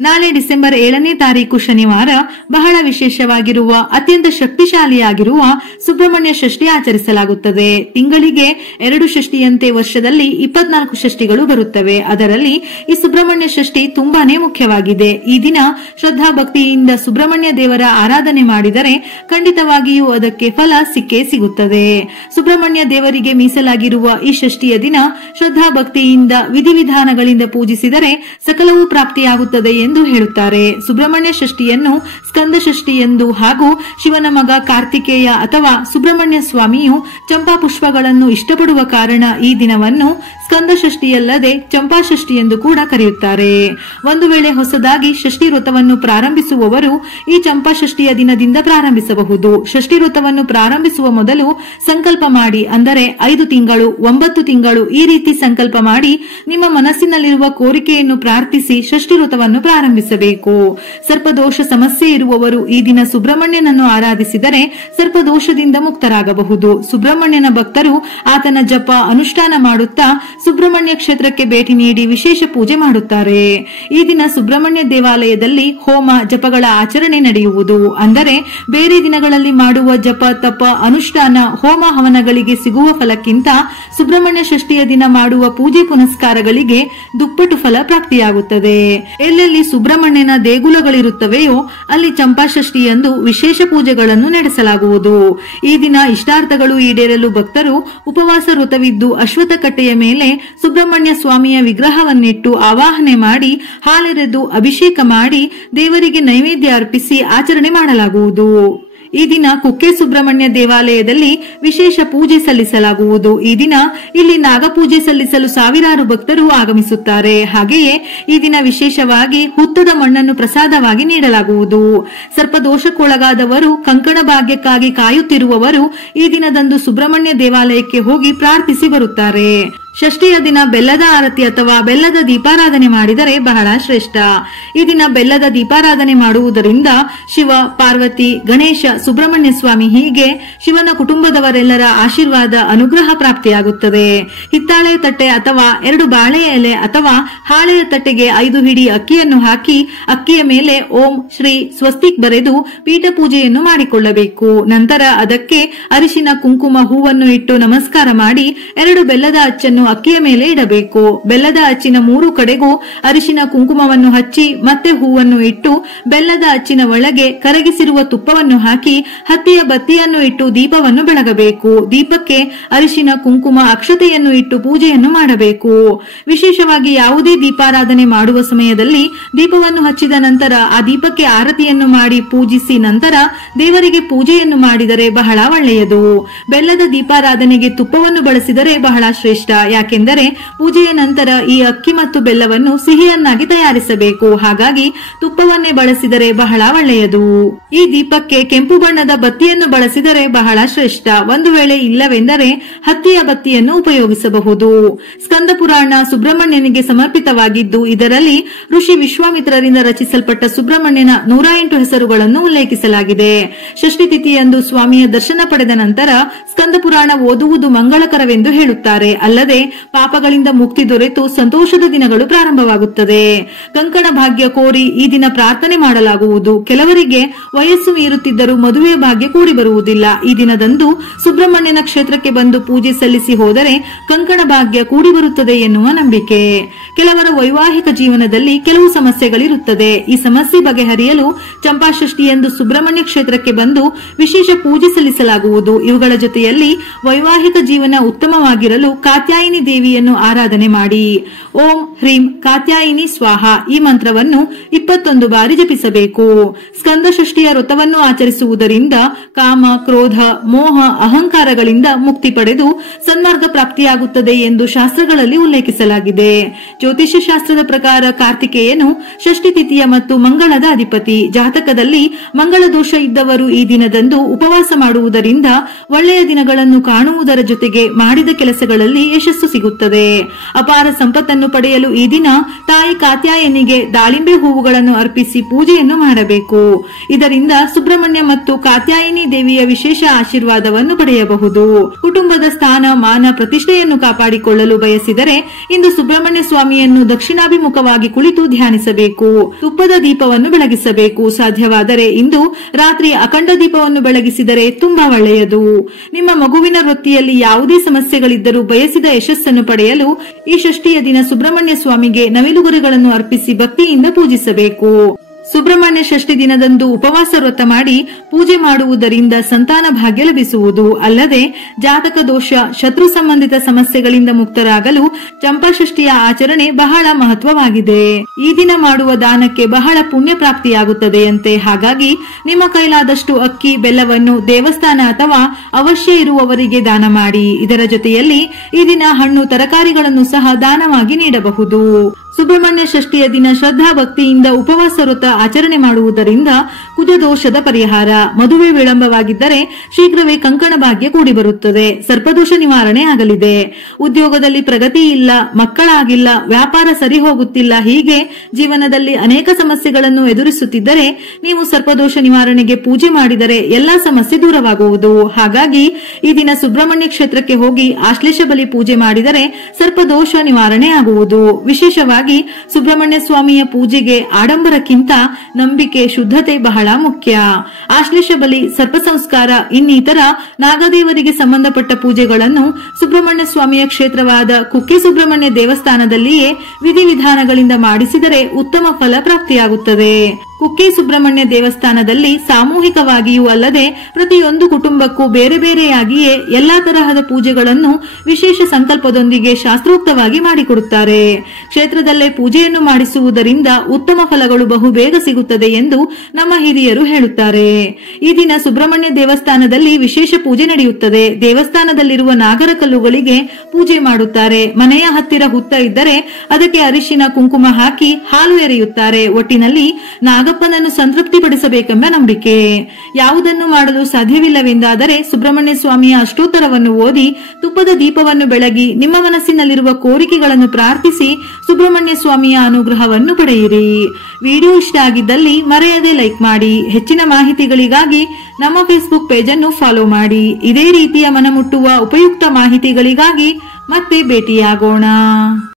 ನಾಳೆ ಡಿಸೆಂಬರ್ 7ನೇ ತಾರೀಕು ಶನಿವಾರ ಬಹಳ ವಿಶೇಷವಾಗಿರುವ ಅತ್ಯಂತ ಶಕ್ತಿಶಾಲಿಯಾಗಿರುವ ಸುಬ್ರಹ್ಮಣ್ಯ ಷಷ್ಠಿ ಆಚರಿಸಲಾಗುತ್ತದೆ. ತಿಂಗಳಿಗೆ 2 ಷಷ್ಠಿಯಂತೆ ವರ್ಷದಲ್ಲಿ 24 ಷಷ್ಠಿಗಳು ಬರುತ್ತವೆ. ಅದರಲ್ಲಿ ಈ ಸುಬ್ರಹ್ಮಣ್ಯ ಷಷ್ಠಿ ತುಂಬಾನೇ ಮುಖ್ಯವಾಗಿದೆ. ಈ ದಿನ ಶ್ರದ್ಧಾ ಭಕ್ತಿಯಿಂದ ಸುಬ್ರಹ್ಮಣ್ಯ ದೇವರ ಆರಾಧನೆ ಮಾಡಿದರೆ ಖಂಡಿತವಾಗಿಯೂ ಅದಕ್ಕೆ ಫಲ ಸಿಕ್ಕೇ ಸಿಗುತ್ತದೆ. ಸುಬ್ರಹ್ಮಣ್ಯ ದೇವರಿಗೆ ಮೀಸಲಾಗಿರುವ ಈ ಷಷ್ಠಿಯ ದಿನ ಶ್ರದ್ಧಾ ಭಕ್ತಿಯಿಂದ ವಿಧಿವಿಧಾನಗಳಿಂದ ಪೂಜಿಸಿದರೆ ಸಕಲವೂ ಪ್ರಾಪ್ತಿಯಾಗುತ್ತದೆ ಎಂದು ಹೇಳುತ್ತಾರೆ. ಸುಬ್ರಹ್ಮಣ್ಯ ಷಷ್ಠಿಯನ್ನು ಸ್ಕಂದ ಷಷ್ಠಿ ಎಂದು ಹಾಗೂ ಶಿವನ ಮಗ ಕಾರ್ತಿಕೇಯ ಅಥವಾ ಸುಬ್ರಹ್ಮಣ್ಯ ಸ್ವಾಮಿಯು ಚಂಪಾ ಪುಷ್ಪಗಳನ್ನು ಇಷ್ಟಪಡುವ ಕಾರಣ ಈ ದಿನವನ್ನು ಸ್ಕಂದ ಷಷ್ಠಿಯಲ್ಲದೆ ಚಂಪಾ ಷಷ್ಠಿ ಎಂದು ಕೂಡ ಕರೆಯುತ್ತಾರೆ. ಒಂದು ವೇಳೆ ಹೊಸದಾಗಿ ಷಷ್ಠಿ ವ್ರತವನ್ನು ಪ್ರಾರಂಭಿಸುವವರು ಈ ಚಂಪಾ ಷಷ್ಠಿಯ ದಿನದಿಂದ ಪ್ರಾರಂಭಿಸಬಹುದು. ಷಷ್ಠಿ ವ್ರತವನ್ನು ಪ್ರಾರಂಭಿಸುವ ಮೊದಲು ಸಂಕಲ್ಪ ಮಾಡಿ, ಅಂದರೆ 5 ತಿಂಗಳು 9 ತಿಂಗಳು ಈ ರೀತಿ ಸಂಕಲ್ಪ ಮಾಡಿ ನಿಮ್ಮ ಮನಸ್ಸಿನಲ್ಲಿರುವ ಕೋರಿಕೆಯನ್ನು ಪ್ರಾರ್ಥಿಸಿ ಷಷ್ಠಿ ವ್ರತವನ್ನು ಪ್ರಾರಂಭಿಸಬೇಕು. ಸರ್ಪದೋಷ ಸಮಸ್ಯೆ ಇರುವವರು ಈ ದಿನ ಸುಬ್ರಹ್ಮಣ್ಯನನ್ನು ಆರಾಧಿಸಿದರೆ ಸರ್ಪದೋಷದಿಂದ ಮುಕ್ತರಾಗಬಹುದು. ಸುಬ್ರಹ್ಮಣ್ಯನ ಭಕ್ತರು ಆತನ ಜಪ ಅನುಷ್ಠಾನ ಮಾಡುತ್ತಾ ಸುಬ್ರಹ್ಮಣ್ಯ ಕ್ಷೇತ್ರಕ್ಕೆ ಭೇಟಿ ನೀಡಿ ವಿಶೇಷ ಪೂಜೆ ಮಾಡುತ್ತಾರೆ. ಈ ದಿನ ಸುಬ್ರಹ್ಮಣ್ಯ ದೇವಾಲಯದಲ್ಲಿ ಹೋಮ ಜಪಗಳ ಆಚರಣೆ ನಡೆಯುವುದು. ಅಂದರೆ ಬೇರೆ ದಿನಗಳಲ್ಲಿ ಮಾಡುವ ಜಪ ತಪ ಅನುಷ್ಠಾನ ಹೋಮ ಹವನಗಳಿಗೆ ಸಿಗುವ ಫಲಕ್ಕಿಂತ ಸುಬ್ರಹ್ಮಣ್ಯ ಷಷ್ಠಿಯ ದಿನ ಮಾಡುವ ಪೂಜೆ ಪುನಸ್ಕಾರಗಳಿಗೆ ದುಪ್ಪಟ್ಟು ಫಲ ಪ್ರಾಪ್ತಿಯಾಗುತ್ತದೆ. ಎಲ್ಲೆಲ್ಲಿ ಸುಬ್ರಹ್ಮಣ್ಯನ ದೇಗುಲಗಳಿರುತ್ತವೆಯೋ ಅಲ್ಲಿ ಚಂಪಾ ಷಷ್ಠಿಯಂದು ವಿಶೇಷ ಪೂಜೆಗಳನ್ನು ನಡೆಸಲಾಗುವುದು. ಈ ದಿನ ಇಷ್ಟಾರ್ಥಗಳು ಈಡೇರಲು ಭಕ್ತರು ಉಪವಾಸ ವ್ರತವಿದ್ದು ಅಶ್ವತ್ಥ ಕಟ್ಟೆಯ ಮೇಲೆ ಸುಬ್ರಹ್ಮಣ್ಯ ಸ್ವಾಮಿಯ ವಿಗ್ರಹವನ್ನಿಟ್ಟು ಆವಾಹನೆ ಮಾಡಿ ಹಾಲೆರೆದು ಅಭಿಷೇಕ ಮಾಡಿ ದೇವರಿಗೆ ನೈವೇದ್ಯ ಅರ್ಪಿಸಿ ಆಚರಣೆ ಮಾಡಲಾಗುವುದು. ಈ ದಿನ ಕುಕ್ಕೆ ಸುಬ್ರಹ್ಮಣ್ಯ ದೇವಾಲಯದಲ್ಲಿ ವಿಶೇಷ ಪೂಜೆ ಸಲ್ಲಿಸಲಾಗುವುದು. ಈ ದಿನ ಇಲ್ಲಿ ನಾಗಪೂಜೆ ಸಲ್ಲಿಸಲು ಸಾವಿರಾರು ಭಕ್ತರು ಆಗಮಿಸುತ್ತಾರೆ. ಹಾಗೆಯೇ ಈ ದಿನ ವಿಶೇಷವಾಗಿ ಹುತ್ತದ ಮಣ್ಣನ್ನು ಪ್ರಸಾದವಾಗಿ ನೀಡಲಾಗುವುದು. ಸರ್ಪದೋಷಕ್ಕೊಳಗಾದವರು ಕಂಕಣ ಭಾಗ್ಯಕ್ಕಾಗಿ ಕಾಯುತ್ತಿರುವವರು ಈ ದಿನದಂದು ಸುಬ್ರಹ್ಮಣ್ಯ ದೇವಾಲಯಕ್ಕೆ ಹೋಗಿ ಪ್ರಾರ್ಥಿಸಿ ಬರುತ್ತಾರೆ. ಷಷ್ಠಿಯ ದಿನ ಬೆಲ್ಲದ ಆರತಿ ಅಥವಾ ಬೆಲ್ಲದ ದೀಪಾರಾಧನೆ ಮಾಡಿದರೆ ಬಹಳ ಶ್ರೇಷ್ಠ. ಈ ದಿನ ಬೆಲ್ಲದ ದೀಪಾರಾಧನೆ ಮಾಡುವುದರಿಂದ ಶಿವ, ಪಾರ್ವತಿ, ಗಣೇಶ, ಸುಬ್ರಹ್ಮಣ್ಯ ಸ್ವಾಮಿ ಹೀಗೆ ಶಿವನ ಕುಟುಂಬದವರೆಲ್ಲರ ಆಶೀರ್ವಾದ ಅನುಗ್ರಹ ಪ್ರಾಪ್ತಿಯಾಗುತ್ತದೆ. ಹಿತ್ತಾಳೆಯ ತಟ್ಟೆ ಅಥವಾ 2 ಬಾಳೆಯ ಎಲೆ ಅಥವಾ ಹಾಳೆಯ ತಟ್ಟೆಗೆ 5 ಹಿಡಿ ಅಕ್ಕಿಯನ್ನು ಹಾಕಿ ಅಕ್ಕಿಯ ಮೇಲೆ ಓಂ ಶ್ರೀ ಸ್ವಸ್ತಿಕ್ ಬರೆದು ಪೀಠ ಪೂಜೆಯನ್ನು ಮಾಡಿಕೊಳ್ಳಬೇಕು. ನಂತರ ಅದಕ್ಕೆ ಅರಿಶಿನ ಕುಂಕುಮ ಹೂವನ್ನು ಇಟ್ಟು ನಮಸ್ಕಾರ ಮಾಡಿ 2 ಬೆಲ್ಲದ ಅಚ್ಚನ್ನು ಅಕ್ಕಿಯ ಮೇಲೆ ಇಡಬೇಕು. ಬೆಲ್ಲದ ಅಚ್ಚಿನ 3 ಕಡೆಗೂ ಅರಿಶಿನ ಕುಂಕುಮವನ್ನು ಹಚ್ಚಿ ಮತ್ತೆ ಹೂವನ್ನು ಇಟ್ಟು ಬೆಲ್ಲದ ಅಚ್ಚಿನ ಒಳಗೆ ಕರಗಿಸಿರುವ ತುಪ್ಪವನ್ನು ಹಾಕಿ ಹತ್ತಿಯ ಬತ್ತಿಯನ್ನು ಇಟ್ಟು ದೀಪವನ್ನು ಬೆಳಗಬೇಕು. ದೀಪಕ್ಕೆ ಅರಿಶಿನ ಕುಂಕುಮ ಅಕ್ಷತೆಯನ್ನು ಇಟ್ಟು ಪೂಜೆಯನ್ನು ಮಾಡಬೇಕು. ವಿಶೇಷವಾಗಿ ಯಾವುದೇ ದೀಪಾರಾಧನೆ ಮಾಡುವ ಸಮಯದಲ್ಲಿ ದೀಪವನ್ನು ಹಚ್ಚಿದ ನಂತರ ಆ ದೀಪಕ್ಕೆ ಆರತಿಯನ್ನು ಮಾಡಿ ಪೂಜಿಸಿ ನಂತರ ದೇವರಿಗೆ ಪೂಜೆಯನ್ನು ಮಾಡಿದರೆ ಬಹಳ ಒಳ್ಳೆಯದು. ಬೆಲ್ಲದ ದೀಪಾರಾಧನೆಗೆ ತುಪ್ಪವನ್ನು ಬಳಸಿದರೆ ಬಹಳ ಶ್ರೇಷ್ಠ. ಯಾಕೆಂದರೆ ಪೂಜೆಯ ನಂತರ ಈ ಅಕ್ಕಿ ಮತ್ತು ಬೆಲ್ಲವನ್ನು ಸಿಹಿಯನ್ನಾಗಿ ತಯಾರಿಸಬೇಕು. ಹಾಗಾಗಿ ತುಪ್ಪವನ್ನೇ ಬಳಸಿದರೆ ಬಹಳ ಒಳ್ಳೆಯದು. ಈ ದೀಪಕ್ಕೆ ಕೆಂಪು ಬಣ್ಣದ ಬತ್ತಿಯನ್ನು ಬಳಸಿದರೆ ಬಹಳ ಶ್ರೇಷ್ಠ. ಒಂದು ವೇಳೆ ಇಲ್ಲವೆಂದರೆ ಹತ್ತಿಯ ಬತ್ತಿಯನ್ನು ಉಪಯೋಗಿಸಬಹುದು. ಸ್ಕಂದ ಪುರಾಣ ಸುಬ್ರಹ್ಮಣ್ಯನಿಗೆ ಸಮರ್ಪಿತವಾಗಿದ್ದು ಇದರಲ್ಲಿ ಋಷಿ ವಿಶ್ವಾಮಿತ್ರರಿಂದ ರಚಿಸಲ್ಪಟ್ಟ ಸುಬ್ರಹ್ಮಣ್ಯನ 108 ಹೆಸರುಗಳನ್ನು ಉಲ್ಲೇಖಿಸಲಾಗಿದೆ. ಷಷ್ಠಿ ತಿಥಿಯಂದು ಸ್ವಾಮಿಯ ದರ್ಶನ ಪಡೆದ ನಂತರ ಸ್ಕಂದ ಪುರಾಣ ಓದುವುದು ಮಂಗಳಕರವೆಂದು ಹೇಳುತ್ತಾರೆ. ಅಲ್ಲದೆ ಪಾಪಗಳಿಂದ ಮುಕ್ತಿ ದೊರೆತು ಸಂತೋಷದ ದಿನಗಳು ಪ್ರಾರಂಭವಾಗುತ್ತದೆ. ಕಂಕಣ ಭಾಗ್ಯ ಕೋರಿ ಈ ದಿನ ಪ್ರಾರ್ಥನೆ ಮಾಡಲಾಗುವುದು. ಕೆಲವರಿಗೆ ವಯಸ್ಸು ಮೀರುತ್ತಿದ್ದರೂ ಮದುವೆ ಭಾಗ್ಯ ಕೂಡಿ ಬರುವುದಿಲ್ಲ. ಈ ದಿನದಂದು ಸುಬ್ರಹ್ಮಣ್ಯನ ಕ್ಷೇತ್ರಕ್ಕೆ ಬಂದು ಪೂಜೆ ಸಲ್ಲಿಸಿ ಹೋದರೆ ಕಂಕಣ ಭಾಗ್ಯ ಕೂಡಿ ಬರುತ್ತದೆ ಎನ್ನುವ ನಂಬಿಕೆ. ಕೆಲವರ ವೈವಾಹಿಕ ಜೀವನದಲ್ಲಿ ಕೆಲವು ಸಮಸ್ಯೆಗಳಿರುತ್ತದೆ. ಈ ಸಮಸ್ಯೆ ಬಗೆಹರಿಯಲು ಚಂಪಾ ಷಷ್ಠಿಯಂದು ಸುಬ್ರಹ್ಮಣ್ಯ ಕ್ಷೇತ್ರಕ್ಕೆ ಬಂದು ವಿಶೇಷ ಪೂಜೆ ಸಲ್ಲಿಸಲಾಗುವುದು. ಇವುಗಳ ಜೊತೆಯಲ್ಲಿ ವೈವಾಹಿಕ ಜೀವನ ಉತ್ತಮವಾಗಿರಲು ಕಾತ್ಯಾಯಿನಿ ದೇವಿಯನ್ನು ಆರಾಧನೆ ಮಾಡಿ. ಓಂ ಹ್ರೀಂ ಕಾತ್ಯಾಯಿನಿ ಸ್ವಾಹ ಈ ಮಂತ್ರವನ್ನು 21 ಬಾರಿ ಜಪಿಸಬೇಕು. ಸ್ಕಂದ ಷಷ್ಠಿಯ ವ್ರತವನ್ನು ಆಚರಿಸುವುದರಿಂದ ಕಾಮ, ಕ್ರೋಧ, ಮೋಹ, ಅಹಂಕಾರಗಳಿಂದ ಮುಕ್ತಿ ಪಡೆದು ಸನ್ಮಾರ್ಗ ಪ್ರಾಪ್ತಿಯಾಗುತ್ತದೆ ಎಂದು ಶಾಸ್ತ್ರಗಳಲ್ಲಿ ಉಲ್ಲೇಖಿಸಲಾಗಿದೆ. ಜ್ಯೋತಿಷ್ಯ ಶಾಸ್ತ್ರದ ಪ್ರಕಾರ ಕಾರ್ತಿಕೇಯನು ಷಷ್ಠಿ ತಿಥಿಯ ಮತ್ತು ಮಂಗಳದ ಅಧಿಪತಿ. ಜಾತಕದಲ್ಲಿ ಮಂಗಳ ದೋಷ ಇದ್ದವರು ಈ ದಿನದಂದು ಉಪವಾಸ ಮಾಡುವುದರಿಂದ ಒಳ್ಳೆಯ ದಿನಗಳನ್ನು ಕಾಣುವುದರ ಜೊತೆಗೆ ಮಾಡಿದ ಕೆಲಸಗಳಲ್ಲಿ ಯಶಸ್ಸು ಯಶಸ್ಸು ಸಿಗುತ್ತದೆ. ಅಪಾರ ಸಂಪತ್ತನ್ನು ಪಡೆಯಲು ಈ ದಿನ ತಾಯಿ ಕಾತ್ಯಾಯನಿಗೆ ದಾಳಿಂಬೆ ಹೂವುಗಳನ್ನು ಅರ್ಪಿಸಿ ಪೂಜೆಯನ್ನು ಮಾಡಬೇಕು. ಇದರಿಂದ ಸುಬ್ರಹ್ಮಣ್ಯ ಮತ್ತು ಕಾತ್ಯಾಯಿನಿ ದೇವಿಯ ವಿಶೇಷ ಆಶೀರ್ವಾದವನ್ನು ಪಡೆಯಬಹುದು. ಕುಟುಂಬದ ಸ್ಥಾನ ಮಾನ ಪ್ರತಿಷ್ಠೆಯನ್ನು ಕಾಪಾಡಿಕೊಳ್ಳಲು ಬಯಸಿದರೆ ಇಂದು ಸುಬ್ರಹ್ಮಣ್ಯ ಸ್ವಾಮಿಯನ್ನು ದಕ್ಷಿಣಾಭಿಮುಖವಾಗಿ ಕುಳಿತು ಧ್ಯಾನಿಸಬೇಕು. ತುಪ್ಪದ ದೀಪವನ್ನು ಬೆಳಗಿಸಬೇಕು. ಸಾಧ್ಯವಾದರೆ ಇಂದು ರಾತ್ರಿ ಅಖಂಡ ದೀಪವನ್ನು ಬೆಳಗಿಸಿದರೆ ತುಂಬಾ ಒಳ್ಳೆಯದು. ನಿಮ್ಮ ಮಗುವಿನ ವೃತ್ತಿಯಲ್ಲಿ ಯಾವುದೇ ಸಮಸ್ಯೆಗಳಿದ್ದರೂ ಬಯಸಿದ ಯಶಸ್ಸನ್ನು ಪಡೆಯಲು ಈ ಷಷ್ಠಿಯ ದಿನ ಸುಬ್ರಹ್ಮಣ್ಯ ಸ್ವಾಮಿಗೆ ನವಿಲುಗರಿಗಳನ್ನು ಅರ್ಪಿಸಿ ಭಕ್ತಿಯಿಂದ ಪೂಜಿಸಬೇಕು. ಸುಬ್ರಹ್ಮಣ್ಯ ಷಷ್ಠಿ ದಿನದಂದು ಉಪವಾಸ ವ್ರತ ಮಾಡಿ ಪೂಜೆ ಮಾಡುವುದರಿಂದ ಸಂತಾನ ಭಾಗ್ಯ ಲಭಿಸುವುದು. ಅಲ್ಲದೆ ಜಾತಕ ದೋಷ, ಶತ್ರು ಸಂಬಂಧಿತ ಸಮಸ್ಯೆಗಳಿಂದ ಮುಕ್ತರಾಗಲು ಚಂಪಾ ಷಷ್ಠಿಯ ಆಚರಣೆ ಬಹಳ ಮಹತ್ವವಾಗಿದೆ. ಈ ದಿನ ಮಾಡುವ ದಾನಕ್ಕೆ ಬಹಳ ಪುಣ್ಯ ಪ್ರಾಪ್ತಿಯಾಗುತ್ತದೆಯಂತೆ. ಹಾಗಾಗಿ ನಿಮ್ಮ ಕೈಲಾದಷ್ಟು ಅಕ್ಕಿ, ಬೆಲ್ಲವನ್ನು ದೇವಸ್ಥಾನ ಅಥವಾ ಅವಶ್ಯ ಇರುವವರಿಗೆ ದಾನ ಮಾಡಿ. ಇದರ ಜೊತೆಯಲ್ಲಿ ಈ ದಿನ ಹಣ್ಣು, ತರಕಾರಿಗಳನ್ನು ಸಹ ದಾನವಾಗಿ ನೀಡಬಹುದು. ಸುಬ್ರಹ್ಮಣ್ಯ ಷಷ್ಠಿಯ ದಿನ ಶ್ರದ್ಧಾ ಭಕ್ತಿಯಿಂದ ಉಪವಾಸ ವ್ರತ ಆಚರಣೆ ಮಾಡುವುದರಿಂದ ಕುಜದೋಷದ ಪರಿಹಾರ, ಮದುವೆ ವಿಳಂಬವಾಗಿದ್ದರೆ ಶೀಘ್ರವೇ ಕಂಕಣ ಭಾಗ್ಯ ಕೂಡಿ ಬರುತ್ತದೆ, ಸರ್ಪದೋಷ ನಿವಾರಣೆ ಆಗಲಿದೆ. ಉದ್ಯೋಗದಲ್ಲಿ ಪ್ರಗತಿ ಇಲ್ಲ, ಮಕ್ಕಳಾಗಿಲ್ಲ, ವ್ಯಾಪಾರ ಸರಿ ಹೋಗುತ್ತಿಲ್ಲ, ಹೀಗೆ ಜೀವನದಲ್ಲಿ ಅನೇಕ ಸಮಸ್ಯೆಗಳನ್ನು ಎದುರಿಸುತ್ತಿದ್ದರೆ ನೀವು ಸರ್ಪದೋಷ ನಿವಾರಣೆಗೆ ಪೂಜೆ ಮಾಡಿದರೆ ಎಲ್ಲಾ ಸಮಸ್ಯೆ ದೂರವಾಗುವುದು. ಹಾಗಾಗಿ ಈ ದಿನ ಸುಬ್ರಹ್ಮಣ್ಯ ಕ್ಷೇತ್ರಕ್ಕೆ ಹೋಗಿ ಆಶ್ಲೇಷ ಬಲಿ ಪೂಜೆ ಮಾಡಿದರೆ ಸರ್ಪದೋಷ ನಿವಾರಣೆ ಆಗುವುದು. ವಿಶೇಷವಾಗಿ ಸುಬ್ರಹ್ಮಣ್ಯ ಸ್ವಾಮಿಯ ಪೂಜೆಗೆ ಆಡಂಬರಕ್ಕಿಂತ ನಂಬಿಕೆ, ಶುದ್ಧತೆ ಬಹಳ ಮುಖ್ಯ. ಆಶ್ಲೇಷ ಬಲಿ, ಸರ್ಪ ಸಂಸ್ಕಾರ ಇನ್ನಿತರ ನಾಗದೇವರಿಗೆ ಸಂಬಂಧಪಟ್ಟ ಪೂಜೆಗಳನ್ನು ಸುಬ್ರಹ್ಮಣ್ಯ ಸ್ವಾಮಿಯ ಕ್ಷೇತ್ರವಾದ ಕುಕ್ಕೆ ಸುಬ್ರಹ್ಮಣ್ಯ ದೇವಸ್ಥಾನದಲ್ಲಿಯೇ ವಿಧಿವಿಧಾನಗಳಿಂದ ಮಾಡಿಸಿದರೆ ಉತ್ತಮ ಫಲ ಪ್ರಾಪ್ತಿಯಾಗುತ್ತದೆ. ಕುಕ್ಕೆ ಸುಬ್ರಹ್ಮಣ್ಯ ದೇವಸ್ಥಾನದಲ್ಲಿ ಸಾಮೂಹಿಕವಾಗಿಯೂ ಅಲ್ಲದೆ ಪ್ರತಿಯೊಂದು ಕುಟುಂಬಕ್ಕೂ ಬೇರೆ ಬೇರೆಯಾಗಿಯೇ ಎಲ್ಲಾ ತರಹದ ಪೂಜೆಗಳನ್ನು ವಿಶೇಷ ಸಂಕಲ್ಪದೊಂದಿಗೆ ಶಾಸ್ತ್ರೋಕ್ತವಾಗಿ ಮಾಡಿಕೊಡುತ್ತಾರೆ. ಕ್ಷೇತ್ರದಲ್ಲೇ ಪೂಜೆಯನ್ನು ಮಾಡಿಸುವುದರಿಂದ ಉತ್ತಮ ಫಲಗಳು ಬಹುಬೇಗ ಸಿಗುತ್ತದೆ ಎಂದು ನಮ್ಮ ಹಿರಿಯರು ಹೇಳುತ್ತಾರೆ. ಈ ದಿನ ಸುಬ್ರಹ್ಮಣ್ಯ ದೇವಸ್ಥಾನದಲ್ಲಿ ವಿಶೇಷ ಪೂಜೆ ನಡೆಯುತ್ತದೆ. ದೇವಸ್ಥಾನದಲ್ಲಿರುವ ನಾಗರ ಕಲ್ಲುಗಳಿಗೆ ಪೂಜೆ ಮಾಡುತ್ತಾರೆ. ಮನೆಯ ಹತ್ತಿರ ಹುತ್ತ ಇದ್ದರೆ ಅದಕ್ಕೆ ಅರಿಶಿನ, ಕುಂಕುಮ ಹಾಕಿ ಹಾಲು ಎರೆಯುತ್ತಾರೆ. ಒಟ್ಟಿನಲ್ಲಿ ನಾಗಪ್ಪನನ್ನು ಸಂತೃಪ್ತಿಪಡಿಸಬೇಕೆಂಬ ನಂಬಿಕೆ. ಯಾವುದನ್ನು ಮಾಡಲು ಸಾಧ್ಯವಿಲ್ಲವೆಂದಾದರೆ ಸುಬ್ರಹ್ಮಣ್ಯ ಸ್ವಾಮಿಯ ಅಷ್ಟೋತ್ತರವನ್ನು ಓದಿ ತುಪ್ಪದ ದೀಪವನ್ನು ಬೆಳಗಿ ನಿಮ್ಮ ಮನಸ್ಸಿನಲ್ಲಿರುವ ಕೋರಿಕೆಗಳನ್ನು ಪ್ರಾರ್ಥಿಸಿ ಸುಬ್ರಹ್ಮಣ್ಯ ಸ್ವಾಮಿಯ ಅನುಗ್ರಹವನ್ನು ಪಡೆಯಿರಿ. ವಿಡಿಯೋ ಇಷ್ಟ ಆಗಿದ್ದಲ್ಲಿ ಮರೆಯದೆ ಲೈಕ್ ಮಾಡಿ. ಹೆಚ್ಚಿನ ಮಾಹಿತಿಗಳಿಗಾಗಿ ನಮ್ಮ ಫೇಸ್ಬುಕ್ ಪೇಜ್ ಅನ್ನು ಫಾಲೋ ಮಾಡಿ. ಇದೇ ರೀತಿಯ ಮನಮುಟ್ಟುವ ಉಪಯುಕ್ತ ಮಾಹಿತಿಗಳಿಗಾಗಿ ಮತ್ತೆ ಭೇಟಿಯಾಗೋಣ.